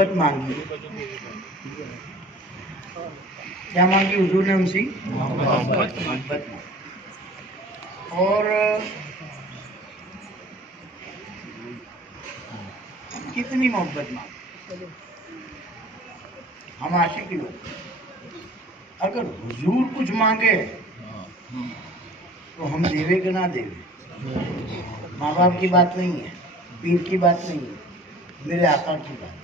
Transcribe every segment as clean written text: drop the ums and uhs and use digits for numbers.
محبت مانگی. کیا مانگی حضور نے ان سے؟ محبت مانگی. اور کتنی محبت مانگی. ہم عاشق لوگ اگر حضور کچھ مانگے تو ہم دیوے کہ نہ دیوے. ماں باپ کی بات نہیں ہے، پیر کی بات نہیں ہے، میرے آقا کی بات ہے.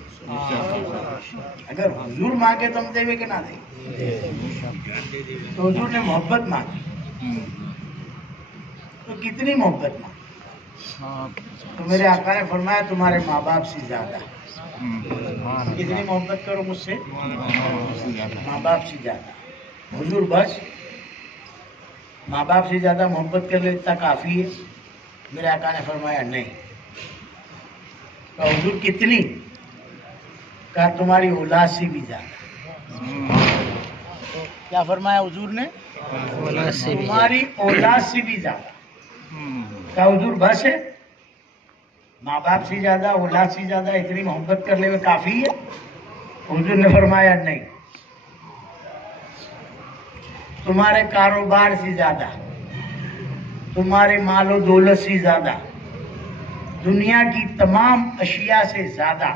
اگر حضور مانگے تو ہم دیوے کہ نہ دیں. تو حضور نے محبت مانگی تو کتنی محبت مانگی. تو میرے آقا نے فرمایا تمہارے ماں باپ سے زیادہ. کتنی محبت کرو مجھ سے؟ ماں باپ سے زیادہ. حضور بس ماں باپ سے زیادہ محبت کر لے اتنا کافی ہے؟ میرے آقا نے فرمایا نہیں. تو حضور کتنی؟ کہا تمہاری اولاد سے بھی زیادہ. کیا فرمایا حضور نے؟ تمہاری اولاد سے بھی زیادہ. کہا حضور بس ہے؟ ماں باپ سے زیادہ اولاد سے زیادہ اتنی محبت کر لے وہ کافی ہے؟ حضور نے فرمایا نہیں. تمہارے کاروبار سے زیادہ، تمہارے مال و دولت سے زیادہ، دنیا کی تمام اشیاء سے زیادہ،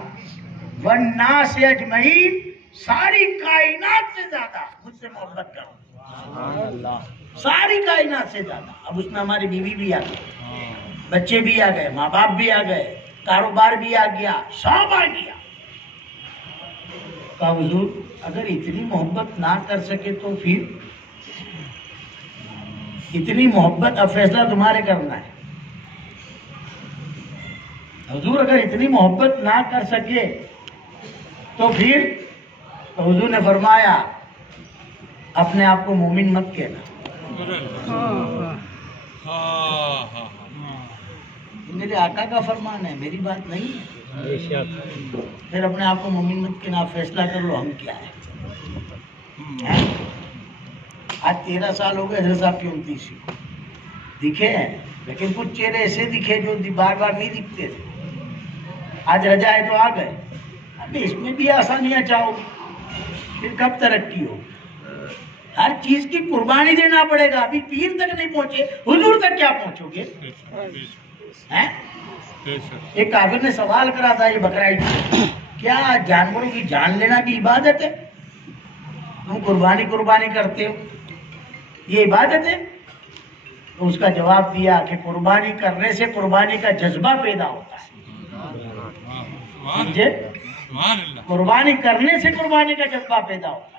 والناس اجمعین ساری کائنات سے زیادہ مجھ سے محبت کرو. ساری کائنات سے زیادہ. اب اس میں ہماری بیوی بھی آ گئی، بچے بھی آ گئے، ماں باپ بھی آ گئے، کاروبار بھی آ گیا، سب آ گیا. کہا حضور اگر اتنی محبت نہ کر سکے تو پھر اتنی محبت اب فیصلہ تمہارے کرنا ہے. حضور اگر اتنی محبت نہ کر سکے تو پھر تو حضور نے فرمایا اپنے آپ کو مومن مت کہنا. میرے آقا کا فرمان ہے، میری بات نہیں ہے. پھر اپنے آپ کو مومن مت کہنا. آپ فیصلہ کر لو ہم کیا ہے. آج 13 سال ہو گئے حضرت صاحب کی 29 دکھے ہیں، لیکن کچھ چہرے ایسے دکھے جو بار بار نہیں دکھتے تھے. آج رجائے تو آ گئے. ابھی اس میں بھی آسانیاں چاہو پھر کب ترقی ہو. ہر چیز کی قربانی دینا پڑے گا. ابھی پیر تک نہیں پہنچے، حضور تک کیا پہنچو گے؟ ایک کافر نے سوال کرا تھا یہ بقرعید کیا جانوروں کی جان لینا بھی عبادت ہے؟ تم قربانی کرتے ہو، یہ عبادت ہے؟ تو اس کا جواب دیا کہ قربانی کرنے سے قربانی کا جذبہ پیدا ہوتا ہے. سمجھے؟ قربانی کرنے سے قربانی کا جذبہ پیدا ہوتا ہے.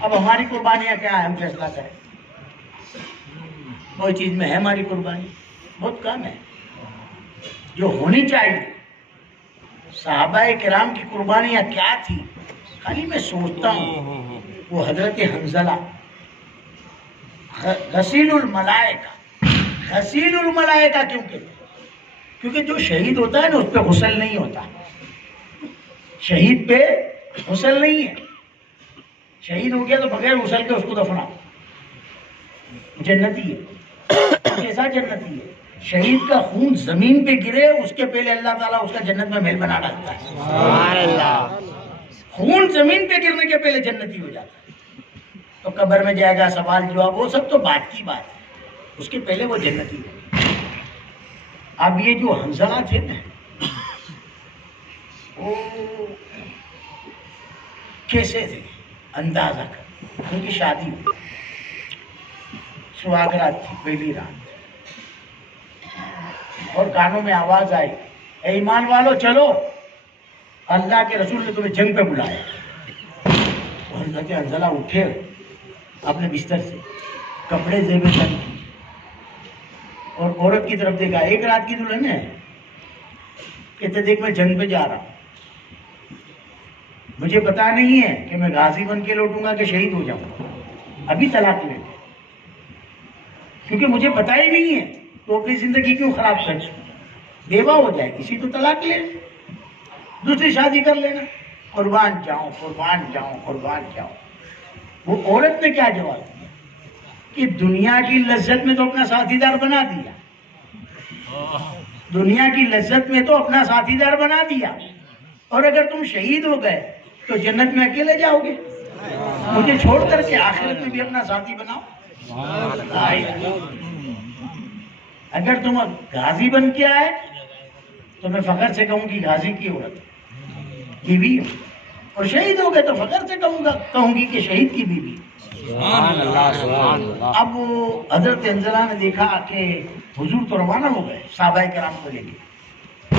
اب ہماری قربانیاں کیا ہے؟ ہم فیصلہ کریں. کوئی چیز میں ہے ہماری قربانی؟ بہت کم ہے. جو ہونی چاہیے. صحابہ کرام کی قربانیاں کیا تھی؟ خالی میں سوچتا ہوں وہ حضرت حنظلہ غسیل الملائکہ. غسیل الملائکہ کیوں کہتے ہیں؟ کیونکہ جو شہید ہوتا ہے نا اس پہ غسل نہیں ہوتا. شہید پہ غسل نہیں ہے. شہید ہو گیا تو بغیر غسل کے اس کو دفنا. جنتی ہے. کیسا جنتی ہے؟ شہید کا خون زمین پہ گرے اس کے پہلے اللہ تعالیٰ اس کا جنت میں محل بنا ڈالتا ہے. سبحان اللہ. خون زمین پہ گرنے کے پہلے جنتی ہو جاتا ہے. تو قبر میں جائے گا، سوال جواب، وہ سب تو بات کی بات ہے. اس کے پہلے وہ جنتی ہے. اب یہ جو حنظلہ تھے نا وہ کیسے تھے اندازہ کر. ان کی شادی ہوئی، سہاگرات تھی، پہلی رات، اور کانوں میں آواز آئی اے ایمان والو چلو، اللہ کے رسول نے تمہیں جنگ پہ بلایا. حضرت حنظلہ اٹھے اپنے بستر سے، کپڑے زیب تن کی، اور عورت کی طرف دیکھا. ایک رات کی دلہن ہے. کہتے دیکھ میں جنگ پہ جا رہا ہوں، مجھے پتا نہیں ہے کہ میں غازی بن کے لوٹوں گا کہ شہید ہو جاؤں گا. ابھی طلاق لے، کیونکہ مجھے پتا ہی نہیں ہے تو اپنی زندگی کیوں خراب کر. بیوہ ہو جائے کسی تو طلاق لے، دوسری شادی کر لینا. قربان جاؤں قربان جاؤں قربان جاؤں. وہ عورت نے کیا جواب دیا کہ دنیا کی لذت میں تو اپنا ساتھی دار بنا دیا. دنیا کی لذت میں تو اپنا ساتھی دار بنا دیا. اور اگر تم شہید ہو گئے تو جنت میں اکیلے جاؤ گے، مجھے چھوڑ کر کے آخرت میں بھی اپنا ساتھی بناؤ۔ اگر تم غازی بن کے آئے تو میں فخر سے کہوں گی غازی کی عورت بیوی، اور شہید ہو گئے تو فخر سے کہوں گی کہ شہید کی بیوی۔ اب حضرت حنظلہ نے دیکھا کہ حضور تو روانہ ہو گئے صحابہ کرام کو لے کے،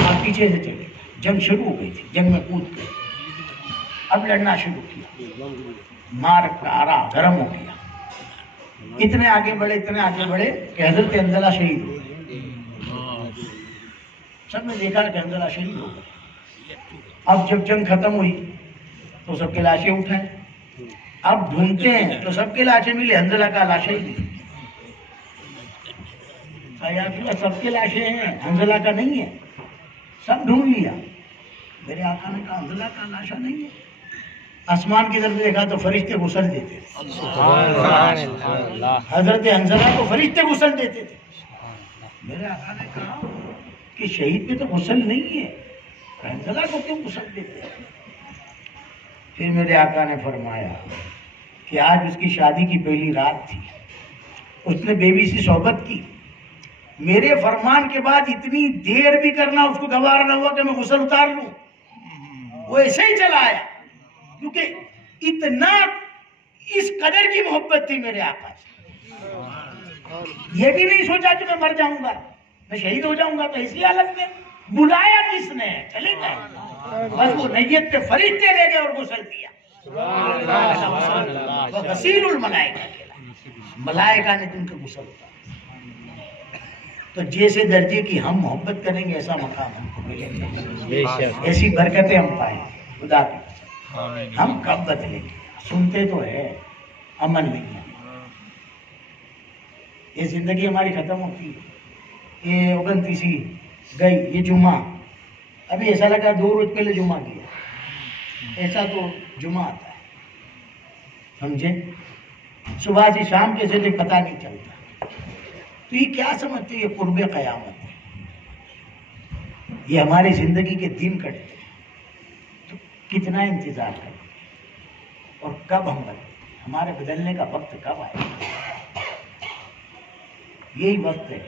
آپ پیچھے سے چلے، جنگ شروع ہو گئی تھی، جنگ میں کود گئے، اب لڑنا شروع کیا، مار کارا گرم ہو گیا، اتنے آگے بڑھے کہ حضرت حنظلہ شہید ہو گئے۔ سب نے دیکھا کہ حنظلہ شہید ہو گئے۔ اب جب جنگ ختم ہوئی تو سب کے لاشیں اٹھائیں، اب ڈھونڈتے ہیں تو سب کے لاشیں ملے، حنظلہ کا لاشیں ہی نہیں۔ سب کے لاشیں ہیں، حنظلہ کا نہیں ہے، سب ڈھونڈ لیا۔ میرے آقا نے کہا حنظلہ کا لاشا نہیں ہے۔ آسمان کی طرف دیکھا تو فرشتے غسل دیتے تھے، حضرت حنظلہ کو فرشتے غسل دیتے تھے۔ میرے آقا نے کہا کہ شہید پہ تو غسل نہیں ہے، حنظلہ کو کیوں غسل دیتے ہیں؟ پھر میرے آقا نے فرمایا کہ آج اس کی شادی کی پہلی رات تھی، اس نے بیوی سے صحبت کی، میرے فرمان کے بعد اتنی دیر بھی کرنا اس کو گوارا نہ ہوا کہ میں غسل اتار لوں، وہ ایسے ہی چلا آیا، کیونکہ اتنا اس قدر کی محبت تھی میرے آقا سے۔ یہ بھی نہیں سوچا کہ میں مر جاؤں گا، میں شہید ہو جاؤں گا، تو اسی حالت میں بلایا کس نے، چلے گئے، بس وہ نیت پہ فرشتے لے گئے اور غسل دیا۔ وہ غسیل الملائکہ کہلاتا، ملائکہ نے تم کو غسل دیا۔ تو جیسے درجے کی ہم محبت کریں گے ایسا مقام ہم کو ملے گا، ایسی برکتیں ہم پائیں گے۔ خدا کی ہم کب بدلیں گے؟ سنتے تو ہے، عمل نہیں ہے۔ یہ زندگی ہماری ختم ہوتی ہے، یہ 29 گئی، یہ جمعہ ابھی ایسا لگا 2 روز پہلے جمعہ کیا، ایسا تو جمعہ آتا ہے، سمجھے؟ صبح سے شام کیسے تو پتہ نہیں چلتا۔ تو یہ کیا سمجھتے ہیں؟ یہ قرب قیامت ہے، یہ ہماری زندگی کے دن کٹتے ہیں، تو کتنا انتظار کریں اور کب ہم بدلیں؟ ہمارے بدلنے کا وقت کب آئے؟ یہی وقت ہے،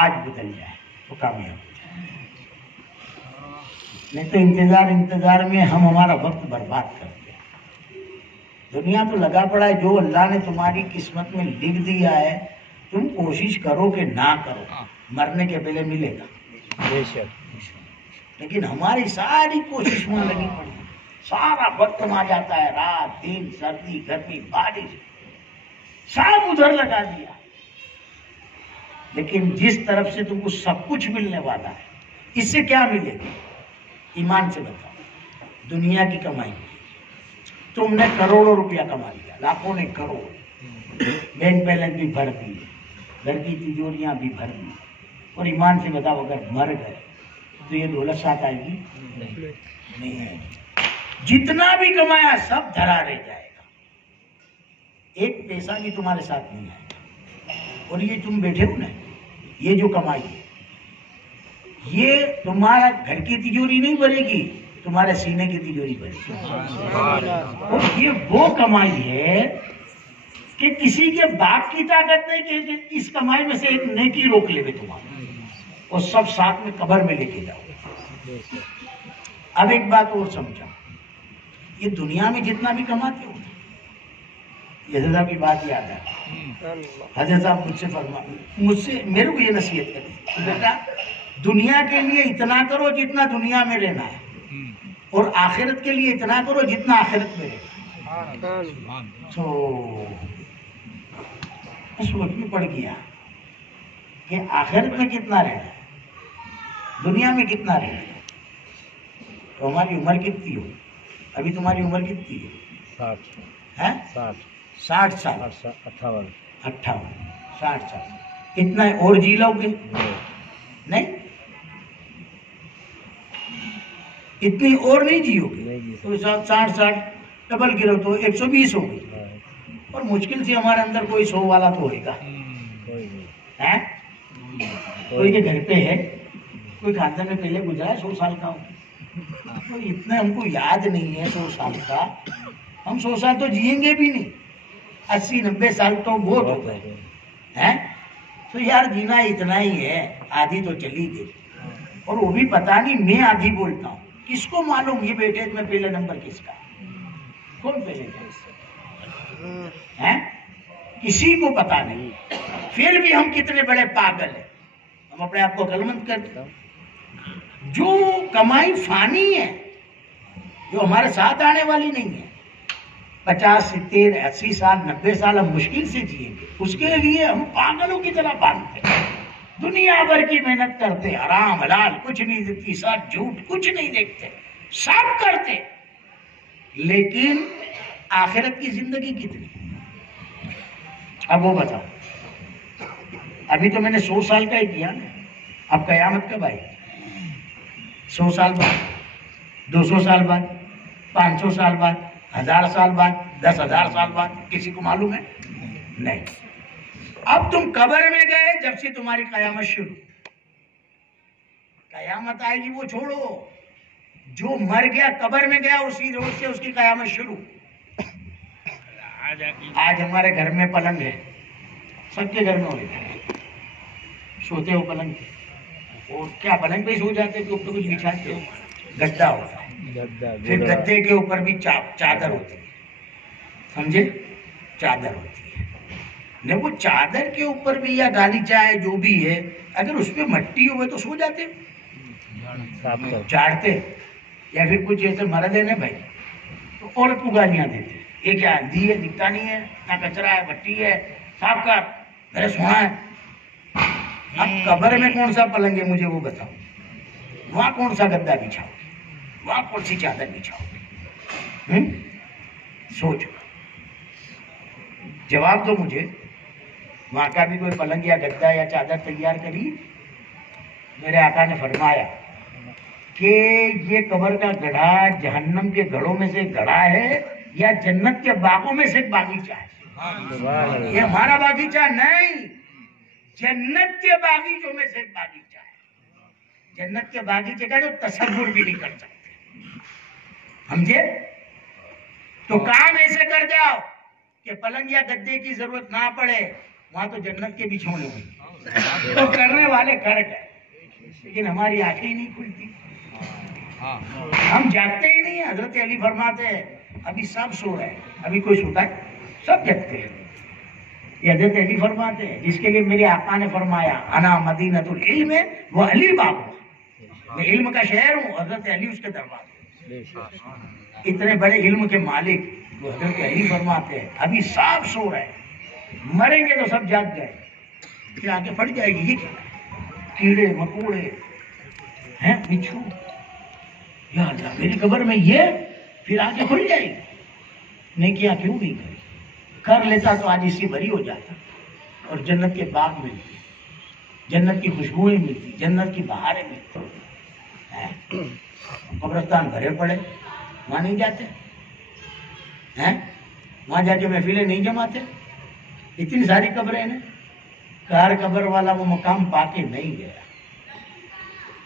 آج بدل جائے تو کامیاب ہو جائے، نہیں تو انتظار میں ہم ہمارا وقت برباد کرتے ہیں۔ دنیا تو لگا پڑا ہے، جو اللہ نے تمہاری قسمت میں لکھ دیا ہے تم کوشش کرو کہ نہ کرو، مرنے کے پہلے ملے گا بے شک، لیکن ہماری ساری کوشش میں لگی پڑی، سارا وقت آ جاتا ہے، رات دن، سردی گرمی بارش، سب ادھر لگا دیا، لیکن جس طرف سے تم کو سب کچھ ملنے والا ہے، اس سے کیا ملے گا؟ ایمان سے بتاؤ، دنیا کی کمائی تم نے کروڑوں روپیہ کما لیا، لاکھوں نے کروڑ، بینک بیلنس بھی بھر دی، گھر کی تجوریاں بھی بھر دی، اور ایمان سے بتاؤ اگر مر گئے تو یہ دولت ساتھ آئے گی؟ نہیں آئے گی۔ جتنا بھی کمایا سب دھرا رہ جائے گا، ایک پیسہ بھی تمہارے ساتھ نہیں آئے گا۔ اور یہ تم بیٹھے ہو نا، یہ جو کمائی ہے یہ تمہارا گھر کی تجوری نہیں بھرے گی، تمہارے سینے کی تجوری بھرے گی۔ اور یہ وہ کمائی ہے کہ کسی کے باپ کی طاقت نہیں کہ اس کمائی میں سے ایک نیکی روک لے گے تمہارا، اور سب ساتھ میں قبر میں لے کے جاؤ۔ اب ایک بات اور سمجھا، یہ دنیا میں جتنا بھی کماتے ہو، یہ حضرت صاحب کی بات یاد ہے، حضرت صاحب مجھ سے میرے کو یہ نصیحت کرتی، بیٹا دنیا کے لیے اتنا کرو جتنا دنیا میں رہنا ہے، اور آخرت کے لیے اتنا کرو جتنا آخرت میں رہنا ہے۔ تو سوچ میں پڑ گیا کہ آخرت میں کتنا رہنا ہے، دنیا میں کتنا رہنا ہے۔ تو ہماری عمر کتنی ہو؟ ابھی تمہاری عمر کتنی ہے؟ 60 سال، 58 60 سال، اتنا اور جی لو گے؟ نہیں، اتنی اور نہیں جیو گے، تو 60 ڈبل گرو تو 120 ہو گئی، اور مشکل سے ہمارے اندر کوئی 100 والا تو ہوئے گا، کوئی کے گھر پہ ہے، کوئی خاندان میں پہلے گزرا ہے 100 سال کا ہو، تو اتنا ہم کو یاد نہیں ہے 100 سال کا. ہم 100 سال تو جئیں گے بھی نہیں, 80-90 سال تو بہت ہو گئے ہیں. تو یار جینا اتنا ہی ہے, آدھی تو چلی گئی, اور وہ بھی پتا نہیں میں آدھی بولتا ہوں. کس کو معلوم یہ بیٹے میں پہلا نمبر کس کا, کون پہلے ہے, کسی کو پتا نہیں. پھر بھی ہم کتنے بڑے پاگل ہیں, ہم اپنے آپ کو عقلمند کرتے ہیں. جو کمائی فانی ہے, جو ہمارے ساتھ آنے والی نہیں ہے, 50, 70, 80 سال, 90 سال ہم مشکل سے جئیں گے. اس کے لیے ہم پاگلوں کی طرح باندھتے ہیں, دنیا بھر کی محنت کرتے, حرام حلال کچھ نہیں دیکھتی, سچ جھوٹ کچھ نہیں دیکھتے, سب کرتے, لیکن آخرت کی زندگی کتنی. اب وہ بتاؤ, ابھی تو میں نے 100 سال کا ہی کیا نا, اب قیامت کب آئے؟ 100 سال بعد, 200 سال بعد, 500 سال بعد, 1000 سال بعد, 10,000 سال بعد, کسی کو معلوم ہے؟ نہیں. اب تم قبر میں گئے, جب سے تمہاری قیامت شروع. قیامت آئے گی وہ چھوڑو, جو مر گیا قبر میں گیا اسی روز سے اس کی قیامت شروع. آج ہمارے گھر میں پلنگ ہے, سب کے گھر میں ہوتا ہے, سوتے ہو پلنگ پہ, اور کیا پلنگ پہ سو جاتے تو کچھ بچھاتے ہو, گدا ہوتا ہے, پھر گدے کے اوپر بھی چادر ہوتی ہے, سمجھے, چادر ہوتی ہے. نہیں, وہ چادر کے اوپر بھی یا گالیچہ ہے جو بھی ہے, اگر اس پہ مٹی ہوئے تو سو جاتے, چاڑتے, یا پھر کچھ ایسے مرد ہے نا بھائی, تو عورت کو گالیاں دیتے, یہ کیا اندھی ہے, دکھتا نہیں ہے, نہ کچرا ہے, مٹی ہے, صاف کر, میرے سونا ہے. اب قبر میں کون سا پلنگ ہے مجھے وہ بتاؤ, وہاں کون سا گدا بچھاؤ گے, وہاں کون سی چادر بچھاؤ گے؟ سوچو, جواب دو مجھے. وہاں کا بھی کوئی پلنگ یا گدا یا چادر تیار کری؟ میرے آقا نے فرمایا کہ یہ قبر کا گڑھا جہنم کے گڑھوں میں سے گڑھا ہے یا جنت کے باغوں میں سے ایک باغیچہ ہے. یہ ہمارا باغیچہ نہیں, جنت کے باغیچوں میں سے ایک باغیچہ ہے. جنت کے باغیچے کا جو تصور بھی نہیں کر سکتے, سمجھے. تو کام ایسے کر جاؤ کہ پلنگ یا گدے کی ضرورت نہ پڑے, وہاں تو جنت کے بچھونے ہوئے, تو کرنے والے کر گئے, لیکن ہماری آنکھیں ہی نہیں کھلتی, ہم جاگتے ہی نہیں. حضرت علی فرماتے ہیں ابھی سب سو رہے ہیں, ابھی کوئی سوتا ہے, سب جگتے ہیں. یہ حضرت علی فرماتے ہیں, جس کے لیے میرے آقا نے فرمایا انا مدینۃ العلم, وہ علی باب, میں علم کا شہر ہوں, حضرت علی اس کے دربار. اتنے بڑے علم کے مالک وہ حضرت علی فرماتے ہیں ابھی سب سو رہے ہیں, مریں گے تو سب جاگ گئے, پھر آگے پڑ جائے گی. یہ کیڑے مکوڑے ہیں, بچھو, یا اللہ میری قبر میں یہ, پھر آگے کھل جائے گی. نہیں کیا کیوں نہیں کری, کر لیتا تو آج اس کی بری ہو جاتا, اور جنت کے باغ ملتی, جنت کی خوشبوئیں ملتی, جنت کی بہاریں ملتی. قبرستان بھرے پڑے, وہاں نہیں جاتے ہیں, وہاں جا کے محفلیں نہیں جماتے. اتنی ساری قبریں ہیں, کار قبر والا وہ مقام پا کے نہیں گیا.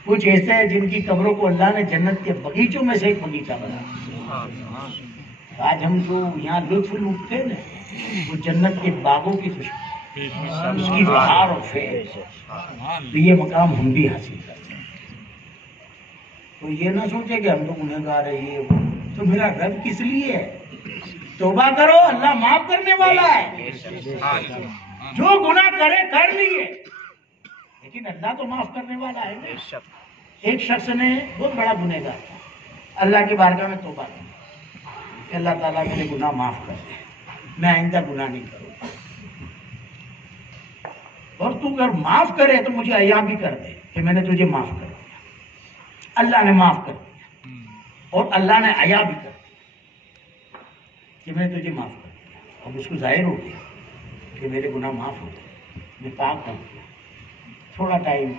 کچھ ایسے ہیں جن کی قبروں کو اللہ نے جنت کے باغیچوں میں سے ایک باغیچہ بنا. آج ہم جو یہاں لطف لوٹتے ہیں وہ جنت کے باغوں کی خوشبو, اس کی بہار اور فیض, تو یہ مقام ہم بھی حاصل کرتے ہیں. تو یہ نہ سوچے کہ ہم تو گنہگار ہیں, یہ وہ, تو میرا رب کس لیے ہے. توبہ کرو, اللہ معاف کرنے والا ہے. جو گناہ کرے کر لیے, لیکن اللہ تو معاف کرنے والا ہے. ایک شخص نے بہت بڑا گنہگار تھا, اللہ کی بارگاہ میں توبہ کی کہ اللہ تعالیٰ میرے گناہ معاف کر دے, میں آئندہ گناہ نہیں کروں گا, اور تو اگر معاف کرے تو مجھے عیاں بھی کر دے کہ میں نے تجھے معاف کر دیا. اللہ نے معاف کر دیا, اور اللہ نے عیاں بھی کر دیا کہ میں نے تجھے معاف کر دیا. اب اس کو ظاہر ہو گیا کہ میرے گناہ معاف ہو گئے, میں پاک بن گیا. تھوڑا ٹائم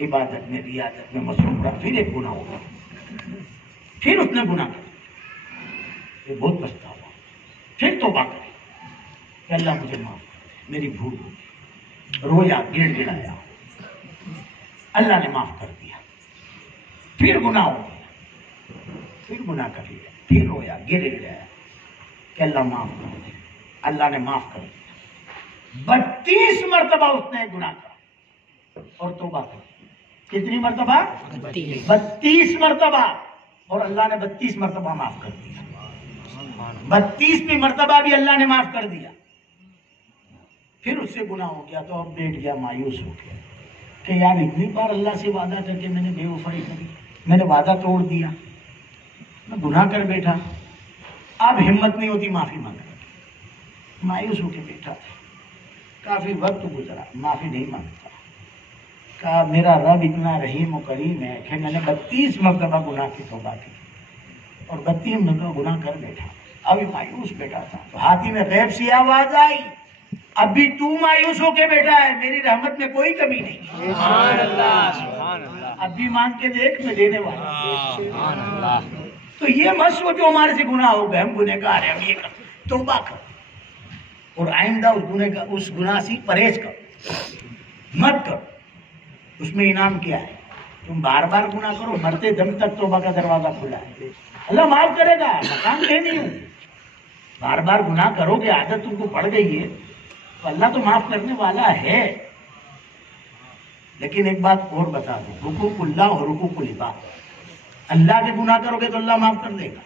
عبادت میں, ریاضت میں مصروف رہا, پھر ایک گناہ ہوگا, پھر اس نے گناہ کر دیا, یہ بہت پچھتاوا. پھر توبہ کرے کہ اللہ مجھے معاف کر دے, میری بھول ہو گئی. رویا, گڑ گڑایا, اللہ نے معاف کر دیا. پھر گناہ ہو گیا, پھر گناہ کر لیا، پھر رویا، گر گیا کہ اللہ معاف کر دے. اللہ نے معاف کر دیا. 32 مرتبہ اس نے گناہ کرا اور توبہ کی. کتنی مرتبہ؟ 32 مرتبہ. اور اللہ نے 32 مرتبہ معاف کر دیا. 32ویں مرتبہ بھی اللہ نے معاف کر دیا. پھر اس سے گناہ ہو گیا تو اب بیٹھ گیا مایوس ہو گیا کہ یار اتنی بار اللہ سے وعدہ کر کے میں نے بے وفائی کری، میں نے وعدہ توڑ دیا، میں گناہ کر بیٹھا، اب ہمت نہیں ہوتی معافی مانگنے کی. مایوس ہو کے بیٹھا تھا. کافی وقت گزرا، معافی نہیں مانگتا. کہا میرا رب اتنا رحیم و کریم ہے کہ میں نے 32 مرتبہ گناہ کی توبہ کی اور 32 مرتبہ گناہ کر بیٹھا. ابھی مایوس بیٹھا تھا تو ہاتھی میں غیب سی آواز آئی، ابھی تو مایوس ہو کے بیٹھا ہے، میری رحمت میں کوئی کمی نہیں. سبحان اللہ، سبحان اللہ. ابھی مانگ کے دیکھ میں دینے والا. سبحان اللہ. تو یہ مت سوچو ہمارے سے گناہ ہو گئے، ہم گنہگار ہیں، ہم یہ کر. توبہ کر اور آئندہ اس گناہ سے پرہیز کر، مت کر. اس میں انعام کیا ہے؟ تم بار بار گناہ کرو، مرتے دم تک توبہ کا دروازہ کھلا ہے. اللہ معاف کرے گا، مقام کہ نہیں ہوں. بار بار گناہ کرو گے، عادت تم کو پڑ گئی ہے تو اللہ تو معاف کرنے والا ہے. لیکن ایک بات اور بتا دوں، حقوق اللہ اور حقوق العباد. اللہ کے گناہ کرو گے تو اللہ معاف کر دے گا.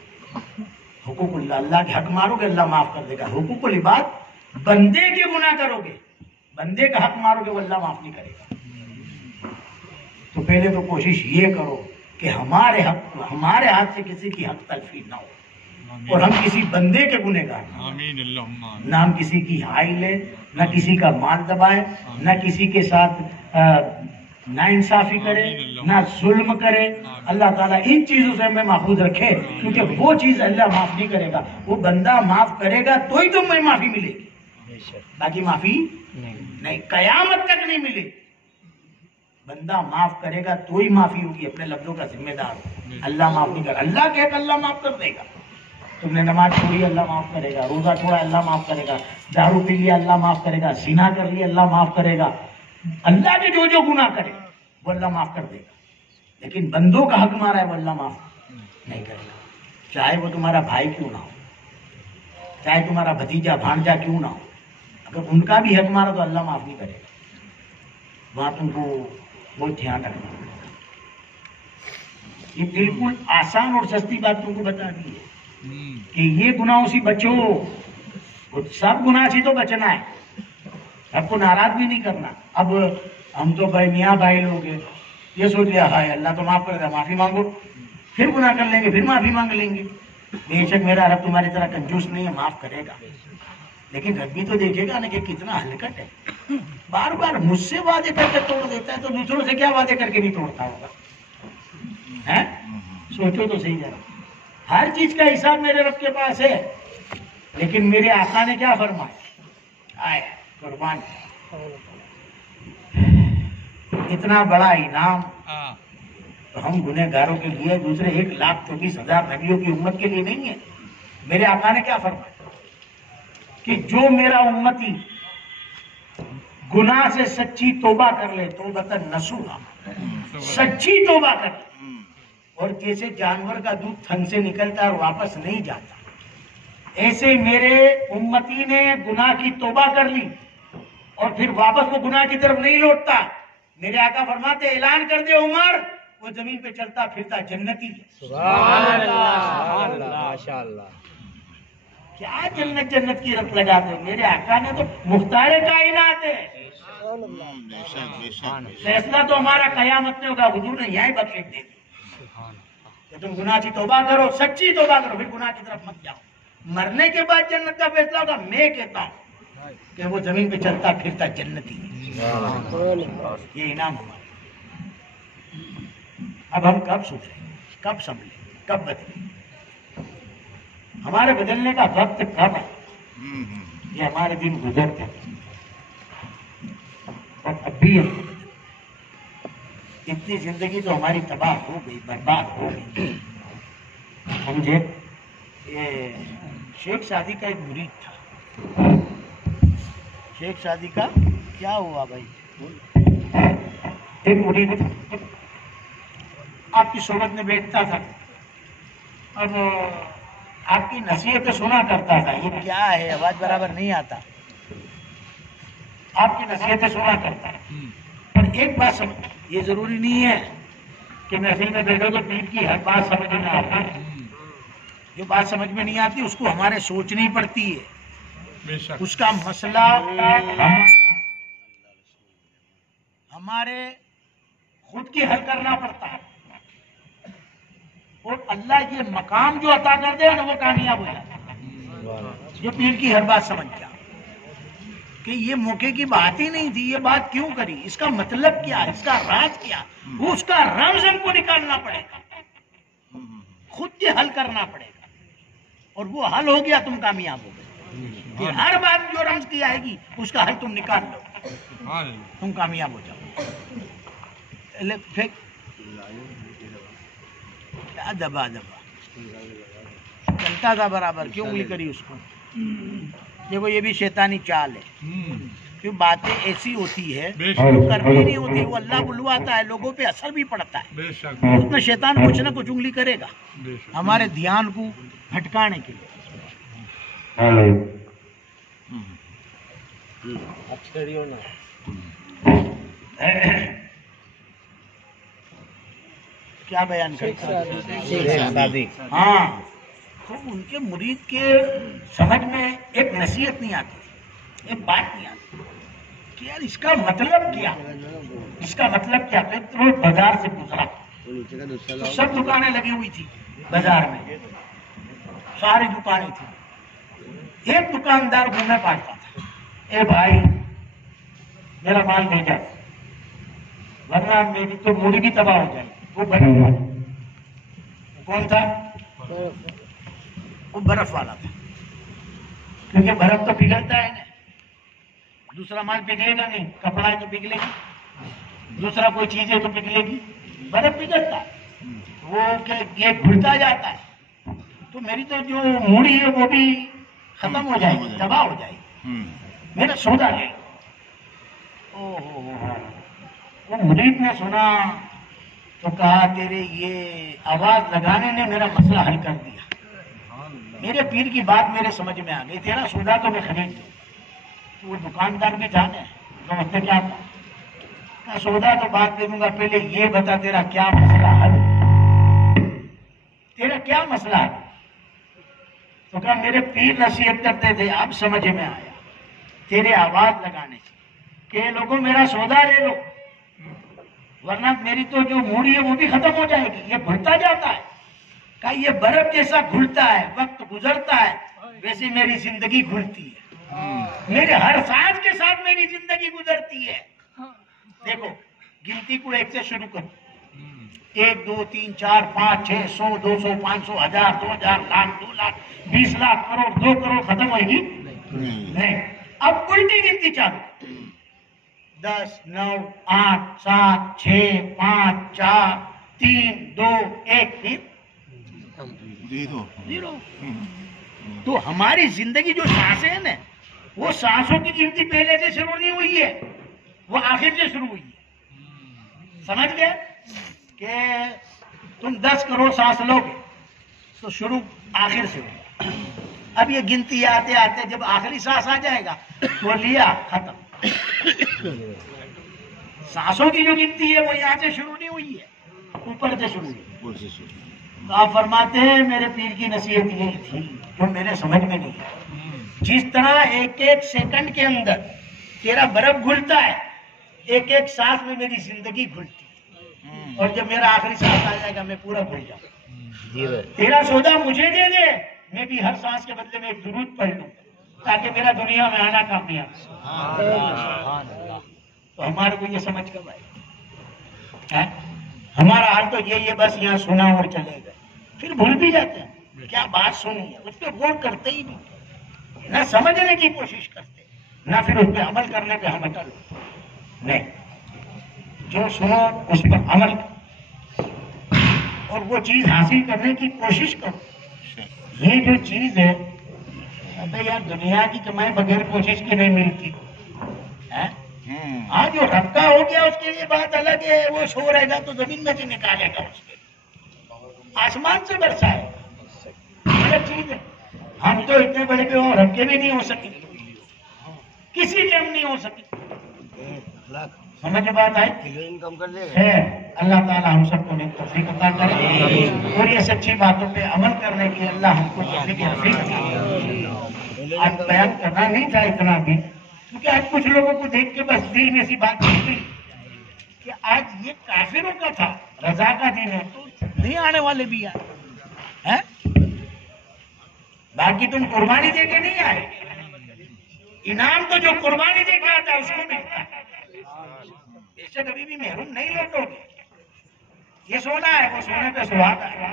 حقوق اللہ، اللہ کے حق مارو گے اللہ معاف کر دے گا. حقوق العباد، بندے کے گناہ کرو گے، بندے کا حق مارو گے وہ اللہ معاف نہیں کرے گا. تو پہلے تو کوشش یہ کرو کہ ہمارے ہاتھ سے کسی کی حق تلفی نہ ہو اور ہم کسی بندے کے گنہگار نہ ہم کسی کی ہائی لیں، نہ کسی کا مال دبائے، نہ کسی کے ساتھ نا انصافی کرے، نہ ظلم کرے. اللہ تعالیٰ ان چیزوں سے ہمیں محفوظ رکھے، کیونکہ وہ چیز اللہ معاف نہیں کرے گا. وہ بندہ معاف کرے گا تو ہی تمہیں معافی ملے گی، باقی معافی نہیں، قیامت تک نہیں ملے گی. بندہ معاف کرے گا تو ہی معافی ہوگی. اپنے لفظوں کا ذمہ دار ہو. اللہ معاف نہیں کرے، اللہ کہے کہ اللہ معاف کر دے گا. تم نے نماز چھوڑی اللہ معاف کرے گا، روزہ چھوڑا اللہ معاف کرے گا، دارو پی لیا اللہ معاف کرے گا، زنا کر لیا اللہ معاف کرے گا. اللہ کے جو گناہ کرے وہ اللہ معاف کر دے گا. لیکن بندوں کا حق مارا ہے وہ اللہ معاف نہیں کرے گا. چاہے وہ تمہارا بھائی کیوں نہ ہو، چاہے تمہارا بھتیجا بھانجا کیوں نہ ہو، اگر ان کا بھی حق مارا تو اللہ معاف نہیں کرے گا. وہاں تم کو بہت دھیان رکھنا. یہ بالکل آسان اور سستی بات تم کو بتا دی ہے کہ یہ گناہوں سے بچو. سب گناہ سے تو بچنا ہے، سب کو ناراض بھی نہیں کرنا. اب ہم تو بھائی میاں بھائی لوگ ہیں، یہ سوچ لیا ہائے اللہ تو معاف کر دے، معافی مانگو، پھر گناہ کر لیں گے، پھر معافی مانگ لیں گے. بے شک میرا رب تمہاری طرح کنجوس نہیں ہے، معاف کرے گا. لیکن رب بھی تو دیکھے گا نا کہ کتنا ہلکٹ ہے. بار بار مجھ سے وعدے کر کے توڑ دیتا ہے تو دوسروں سے کیا وعدے کر کے نہیں توڑتا ہوگا؟ سوچو تو صحیح ذرا. ہر چیز کا حساب میرے رب کے پاس ہے. لیکن میرے آقا نے کیا فرمایا؟ آئے قربان، اتنا بڑا انعام تو ہم گنہگاروں کے لیے، دوسرے 1,24,000 نبیوں کی امت کے لیے نہیں ہے. میرے آقا نے کیا فرمایا کہ جو میرا امتی گناہ سے سچی توبہ کر لے، توبۃ نصوحا، سچی توبہ کر لے، اور جیسے جانور کا دودھ تھن سے نکلتا اور واپس نہیں جاتا، ایسے میرے امتی نے گناہ کی توبہ کر لی اور پھر واپس وہ گناہ کی طرف نہیں لوٹتا. میرے آقا فرماتے اعلان کر دے عمر، وہ زمین پہ چلتا پھرتا جنتی ہے. سبحان اللہ، سبحان اللہ، ماشاءاللہ. کیا جنت کی رت لگاتے ہو؟ میرے آقا نے تو مختار کائنات ہے. فیصلہ تو ہمارا قیامت میں ہوگا. حضور نے یہی بخشش دے دی کہ تم گناہ کی توبہ کرو، سچی توبہ کرو، پھر گناہ کی طرف مت جاؤ. مرنے کے بعد جنت کا فیصلہ ہوگا. میں کہتا ہوں کہ وہ زمین پہ چلتا پھرتا جنتی ہے. یہ انعام ہمارا. اب ہم کب سوچیں، کب سنبھلیں، کب بدلیں؟ ہمارے بدلنے کا وقت کب ہے؟ یہ ہمارے دن گزرتے ہیں اور ابھی اتنی زندگی تو ہماری تباہ ہو گئی، برباد ہو گئی. سمجھے؟ یہ شیخ سعدی کا ایک مرید تھا. شیخ سعدی کا کیا ہوا بھائی؟ ایک مرید آپ کی صحبت میں بیٹھتا تھا اب آپ کی نصیحتیں سنا کرتا تھا. یہ کیا ہے آواز برابر نہیں آتا. آپ کی نصیحتیں سنا کرتا ہے. پر ایک بات سمجھ، یہ ضروری نہیں ہے کہ محفل میں بیٹھو تو پیر کی ہر بات سمجھ میں آتا ہے. جو بات سمجھ میں نہیں آتی اس کو ہمارے سوچنی پڑتی ہے. اس کا مسئلہ ہمارے خود کی حل کرنا پڑتا ہے. اور اللہ یہ مقام جو عطا کر دے نا وہ کامیاب ہو جاتا ہے. جو پیر کی ہر بات سمجھ گیا کہ یہ موقع کی بات ہی نہیں تھی، یہ بات کیوں کری، اس کا مطلب کیا، اس کا راز کیا، وہ اس کا رمز ہم کو نکالنا پڑے گا، خود یہ حل کرنا پڑے گا. اور وہ حل ہو گیا تم کامیاب ہو گئے. پھر ہر بات جو رمز کی آئے گی اس کا حل تم نکال لو، تم کامیاب ہو جاؤ. دبا چلتا تھا برابر، کیوں انگلی کری اس کو. دیکھو یہ بھی شیطانی چال ہے. کیوں باتیں ایسی ہوتی ہے وہ کرنی نہیں ہوتی، وہ اللہ بلواتا ہے، لوگوں پہ اثر بھی پڑتا ہے. اس میں شیطان کچھ نہ کچھ انگلی کرے گا ہمارے دھیان کو بھٹکانے کے لیے. کیا بیان کرتے؟ ہاں، تو ان کے مرید کے سمجھ میں ایک نصیحت نہیں آتی، ایک بات نہیں آتی کہ یار اس کا مطلب کیا، اس کا مطلب کیا. تو بازار سے گزرا تو سب دکانیں لگی ہوئی تھی بازار میں، ساری دکانیں تھی. ایک دکاندار گھومنے پاتا تھا، اے بھائی میرا مال بھیجا ورنہ میری تو موڑی بھی تباہ ہو جائے. وہ برف والا کون تھا؟ وہ برف والا تھا، کیونکہ برف تو پگھلتا ہے نا. دوسرا مال پگھلے گا نہیں، کپڑا ہے تو پگھلے گی، دوسرا کوئی چیز ہے تو پگھلے گی. برف پگھلتا ہے، وہ کہ یہ گھلتا جاتا ہے. تو میری تو جو موڑی ہے وہ بھی ختم ہو جائے گی، تباہ ہو جائے گی. میرا سودا لے لو. وہ مرید نے سنا تو کہا تیرے یہ آواز لگانے نے میرا مسئلہ حل کر دیا. میرے پیر کی بات میرے سمجھ میں آ گئی، تیرا سودا تو میں خرید دوں. وہ دکاندار بھی جانے تو اس نے کیا کہا، سودا تو بات دے دوں گا، پہلے یہ بتا تیرا کیا مسئلہ حل، تیرا کیا مسئلہ ہے. تو کہا میرے پیر نصیحت کرتے تھے، اب سمجھ میں آیا تیرے آواز لگانے سے کہ لوگوں میرا سودا لے لو ورنہ میری تو جو موڑی ہے وہ بھی ختم ہو جائے گی. یہ گھلتا جاتا ہے. کہا یہ برف جیسا گھلتا ہے، وقت گزرتا ہے، ویسے میری زندگی گھلتی ہے. میرے ہر سانس کے ساتھ میری زندگی گزرتی ہے. دیکھو گنتی کو 1 سے شروع کرو، 1 2 3 4 5 6 100 200 500 1000 2000 لاکھ 2 لاکھ 20 لاکھ کروڑ 2 کروڑ ختم ہوئے گی نہیں. اب الٹی گنتی چالو، 10 9 8 7 6 5 4 3 2 1 پھر 0. تو ہماری زندگی جو سانسیں ہیں نا، وہ سانسوں کی گنتی پہلے سے شروع نہیں ہوئی ہے، وہ آخر سے شروع ہوئی ہے. سمجھ گئے کہ تم 10 کروڑ سانس لو گے تو شروع آخر سے ہوگا. اب یہ گنتی آتے آتے جب آخری سانس آ جائے گا تو لیا ختم. سانسوں کی جو گنتی ہے وہ یہاں سے شروع نہیں ہوئی ہے، اوپر سے شروع ہوئی. تو آپ فرماتے ہیں میرے پیر کی نصیحت یہی تھی جو میرے سمجھ میں نہیں ہے. جس طرح 1 سیکنڈ کے اندر تیرا برف گھلتا ہے، 1 سانس میں میری زندگی گھلتی ہے. اور جب میرا آخری سانس آ جائے گا میں پورا گھل جاؤں. تیرا سودا مجھے دے دے، میں بھی ہر سانس کے بدلے میں ایک درود پڑھ لوں تاکہ میرا دنیا میں آنا کامیاب. تو ہمارے کو یہ سمجھ کب آئے؟ ہمارا حال تو یہی ہے، بس یہاں سنا اور چلے گئے، پھر بھول بھی جاتے ہیں کیا بات سنی ہے، اس پہ غور کرتے ہی نہیں، نہ سمجھنے کی کوشش کرتے، نہ پھر اس پہ عمل کرنے پہ ہم اٹل نہیں. جو سنو اس پر عمل کرو اور وہ چیز حاصل کرنے کی کوشش کرو. یہ جو چیز ہے ابے یار دنیا کی کمائی بغیر کوشش کی نہیں ملتی. ہاں جو رب کا ہو گیا اس کے لیے بات الگ ہے، وہ سو رہے گا تو زمین میں سے نکالے گا، اس کے آسمان سے برسائے. حقیقت چیز ہے. ہم تو اتنے بڑے بے اور ہم کے بھی نہیں ہو سکے, کسی کے ہم نہیں ہو سکے. سمجھ میں بات آئی ہے. اللہ تعالیٰ ہم سب کو نیک توفیق عطا کرے اور یہ سچی باتوں پہ عمل کرنے کی اللہ ہم کو توفیق عطا. آج بیان کرنا نہیں تھا اتنا بھی, کیونکہ آج کچھ لوگوں کو دیکھ کے بس دل میں سی بات چلتی کہ آج یہ کافروں کا تھا, رضا کا دن ہے تو نہیں آنے والے بھی آئے. باقی تم قربانی دے کے نہیں آئے, انعام تو جو قربانی دے کے آتا ہے اس کو ملتا ہے. بے شک ابھی بھی محروم نہیں لوٹو گے. یہ سونا ہے, وہ سونے پہ سہاگا ہے.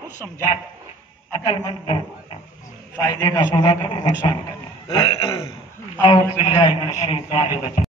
کچھ سمجھا عقل مند لوگ فائدے کا سودا کرو, نقصان کرو. اور باللہ من الشیطان الرجیم.